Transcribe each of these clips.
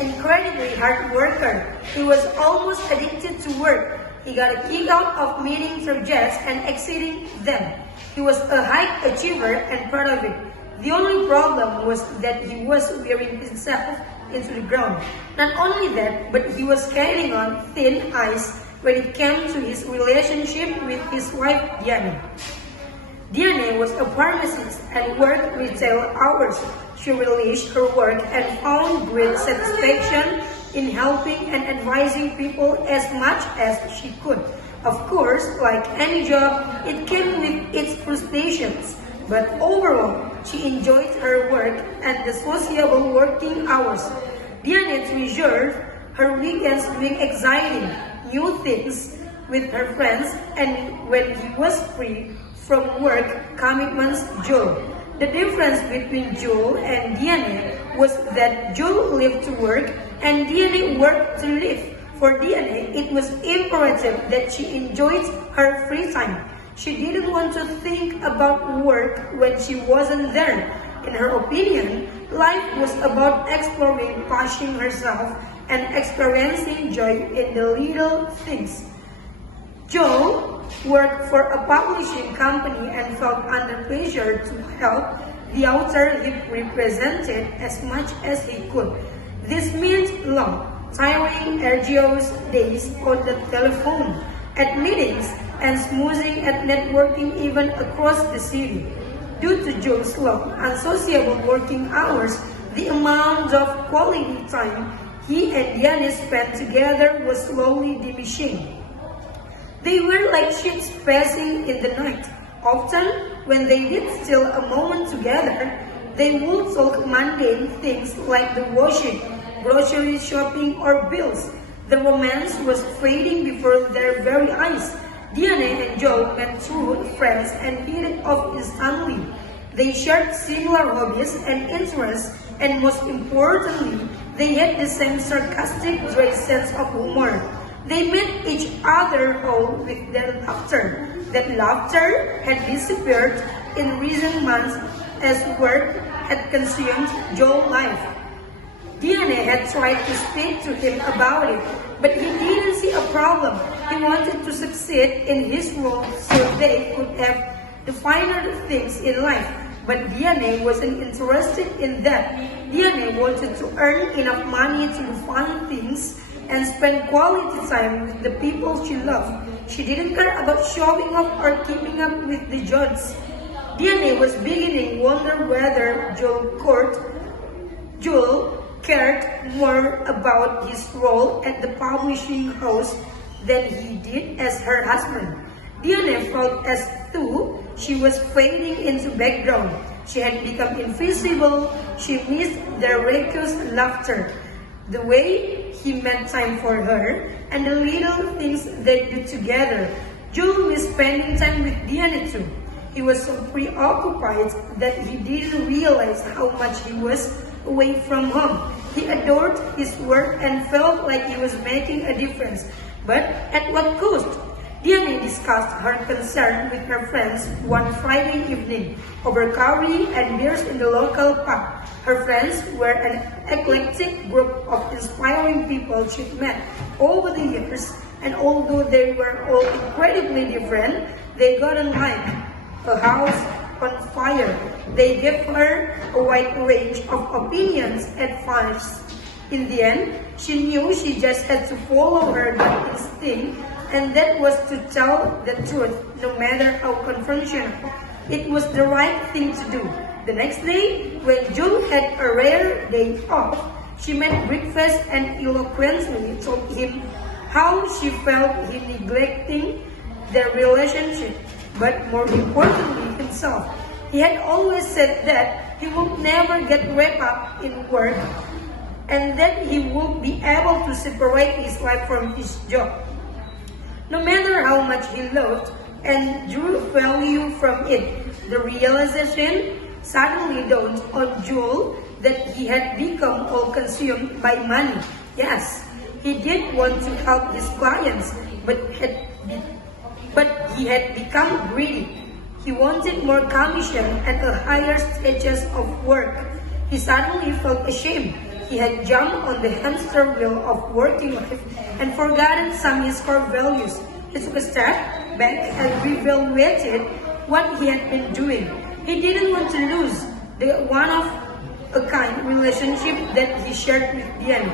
incredibly hard worker. He was almost addicted to work. He got a kick out of meeting targets and exceeding them. He was a high achiever and proud of it. The only problem was that he was wearing himself into the ground. Not only that, but he was carrying on thin ice when it came to his relationship with his wife Diane. Diane was a pharmacist and worked retail hours. She relished her work and found great satisfaction in helping and advising people as much as she could. Of course, like any job, it came with its frustrations, but overall, she enjoyed her work and the sociable working hours. Diane treasured her weekends doing exciting new things with her friends, and when he was free from work commitments, Joel. The difference between Joel and Diane was that Joel lived to work and Diane worked to live. For Diane, it was imperative that she enjoyed her free time. She didn't want to think about work when she wasn't there. In her opinion, life was about exploring, pushing herself, and experiencing joy in the little things. Joel worked for a publishing company and felt under pressure to help the author he represented as much as he could. This meant long, tiring, arduous days on the telephone, at meetings, and smoozing at networking even across the city. Due to Joel's long, unsociable working hours, the amount of quality time he and Diane spent together was slowly diminishing. They were like ships passing in the night. Often, when they did steal a moment together, they would talk mundane things like the washing, grocery shopping, or bills. The romance was fading before their very eyes. Diane and Joel met through friends and hit it off instantly. They shared similar hobbies and interests, and most importantly, they had the same sarcastic, dry sense of humor. They met each other whole with their laughter. That laughter had disappeared in recent months as work had consumed Joel's life. Diane had tried to speak to him about it, but he didn't see a problem. He wanted to succeed in his role so they could have the finer things in life. But Diane wasn't interested in that. Diane wanted to earn enough money to do fun things and spend quality time with the people she loved. She didn't care about showing off or keeping up with the Jones. Diane was beginning to wonder whether Joel cared more about his role at the publishing house than he did as her husband. Diane felt as though she was fading into background. She had become invisible. She missed their raucous laughter, the way he made time for her, and the little things they did together. Joel was spending time with Diane too. He was so preoccupied that he didn't realize how much he was away from home. He adored his work and felt like he was making a difference. But at what cost? Diane discussed her concern with her friends one Friday evening over curry and beers in the local pub. Her friends were an eclectic group of inspiring people she'd met over the years, and although they were all incredibly different, they got on like a house on fire. They gave her a wide range of opinions and advice. In the end, she knew she just had to follow her gut instinct, and that was to tell the truth, no matter how confrontational. It was the right thing to do. The next day, when Joel had a rare day off, she made breakfast and eloquently told him how she felt he neglecting their relationship, but more importantly himself. He had always said that he would never get wrapped up in work and that he would be able to separate his life from his job. No matter how much he loved and drew value from it, the realization suddenly dawned on Joel that he had become all consumed by money. Yes, he did want to help his clients, but he had become greedy. He wanted more commission and a higher stages of work. He suddenly felt ashamed. He had jumped on the hamster wheel of working life and forgotten some of his core values. He took a step back and reevaluated what he had been doing. He didn't want to lose the one-of-a-kind relationship that he shared with Diana.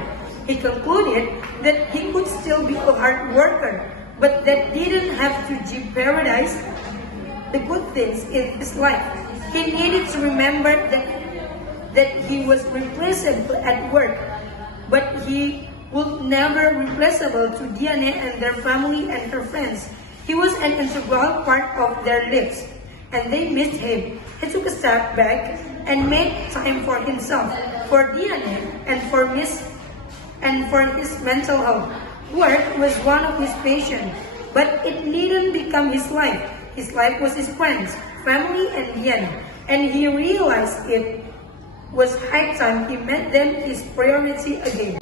He concluded that he could still be a hard worker, but that didn't have to jeopardize the good things in his life. He needed to remember that he was replaceable at work, but he would never replaceable to Diana and their family and her friends. He was an integral part of their lives, and they missed him. He took a step back and made time for himself, for Diana, and for his mental health. Work was one of his passions, but it didn't become his life. His life was his friends, family, and Diana, and he realized it was high time he made them his priority again.